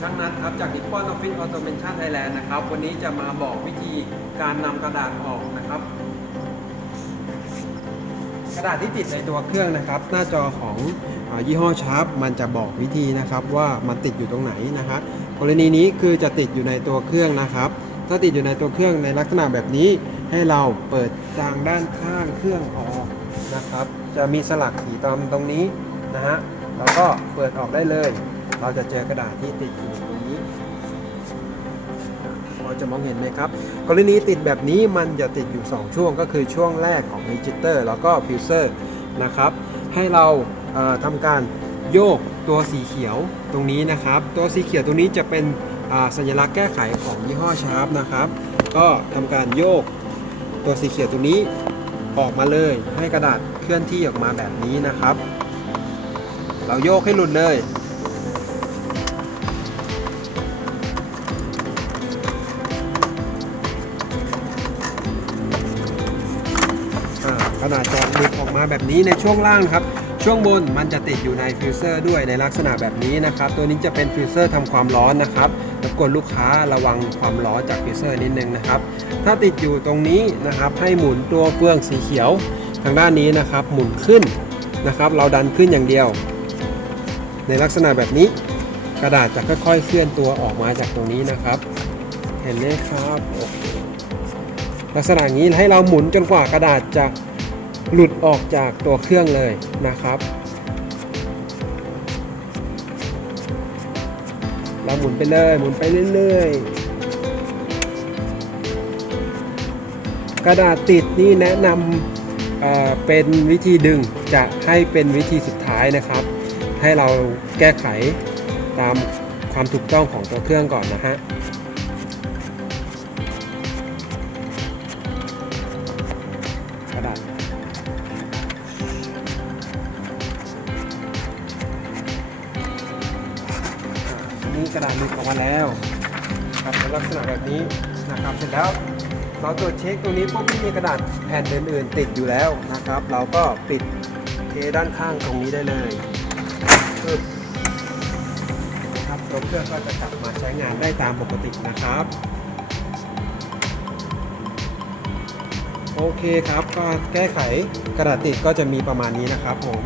ช่างนัดครับจากนิปปอนออฟฟิศออโตเมชันไทยแลนด์นะครับ วันนี้จะมาบอกวิธีการนำกระดาษออกนะครับ กระดาษที่ติดในตัวเครื่องนะครับ หน้าจอของอยี่ห้อชาร์ปมันจะบอกวิธีนะครับว่ามันติดอยู่ตรงไหนนะครับกรณีนี้คือจะติดอยู่ในตัวเครื่องนะครับ ถ้าติดอยู่ในตัวเครื่องในลักษณะแบบนี้ ให้เราเปิดทางด้านข้างเครื่องออกนะครับ จะมีสลักสีตามตรงนี้นะฮะแล้วก็เปิดออกได้เลย เราจะเจอกระดาษที่ติดอยู่ตรงนี้พอจะมองเห็นไหมครับ กรณีติดแบบนี้มันจะติดอยู่ 2 ช่วงก็คือช่วงแรกของ Register แล้วก็ฟิวเซอร์นะครับ ให้เราเอ่อทำการโยกตัวสีเขียวตรงนี้นะครับ ตัวสีเขียวตรงนี้จะเป็นสัญลักษณ์แก้ไขของยี่ห้อชาร์ปนะครับ ก็ทำการโยกตัวสีเขียวตรงนี้ออกมาเลย ให้กระดาษเคลื่อนที่ออกมาแบบนี้นะครับ เราโยกให้หลุดเลย อ่ากระดจะหลุดออกมาแบบนี้ในช่วงล่างครับ ช่วงบนมันจะติดอยู่ในฟิวเซอร์ด้วยในลักษณะแบบนี้นะครับ ตัวนี้จะเป็นฟิวเซอร์ทำความร้อนนะครับรบกวนลูกค้าระวังความร้อนจากฟิวเซอร์นิดนึงนะครับ ถ้าติดอยู่ตรงนี้นะครับ ให้หมุนตัวเฟืองสีเขียว ทางด้านนี้นะครับ หมุนขึ้นนะครับ เราดันขึ้นอย่างเดียว ในลักษณะแบบนี้กระดาษจะค่อยๆ เคลื่อนตัวออกมาจากตรงนี้นะครับ เห็นไหมครับลักษณะนี้ให้เราหมุนจนกว่ากระดาษจะ หลุดออกจากตัวเครื่องเลยนะครับ เราหมุนไปเลยหมุนไปเรื่อยๆ กระดาษติดนี่แนะนำเเป็นวิธีดึงจะให้เป็นวิธีสุดท้ายนะครับ ให้เราแก้ไขตามความถูกต้องของตัวเครื่องก่อนนะฮะ นี่กระดาษหลุดออกมาแล้วครับเป็นลักษณะแบบนี้นะครับ เสร็จแล้วเราตรวจเช็คตรงนี้พวกไม่มีกระดาษแผ่นอื่นๆติดอยู่แล้วนะครับ เราก็ปิดเทด้านข้างตรงนี้ได้เลยปึ๊บครับตัวเครื่องก็จะกลับมาใช้งานได้ตามปกตินะครับ โอเคครับก็แก้ไขกระดาษติดก็จะมีประมาณนี้นะครับผม